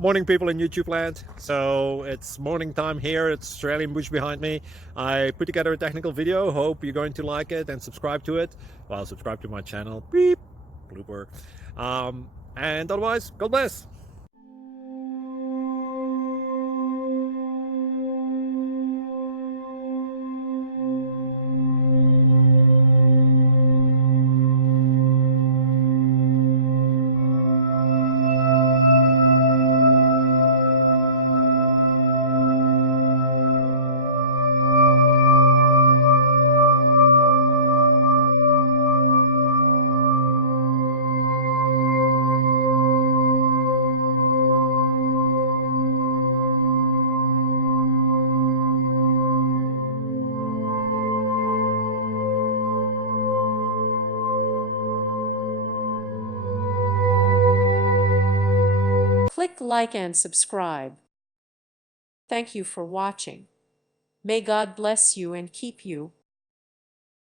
Morning, people in YouTube land. So it's morning time here. It's Australian bush behind me. I put together a technical video. Hope you're going to like it and subscribe to it. Well, subscribe to my channel. Beep. Blooper. And otherwise, God bless. Click like and subscribe. Thank you for watching. May God bless you and keep you.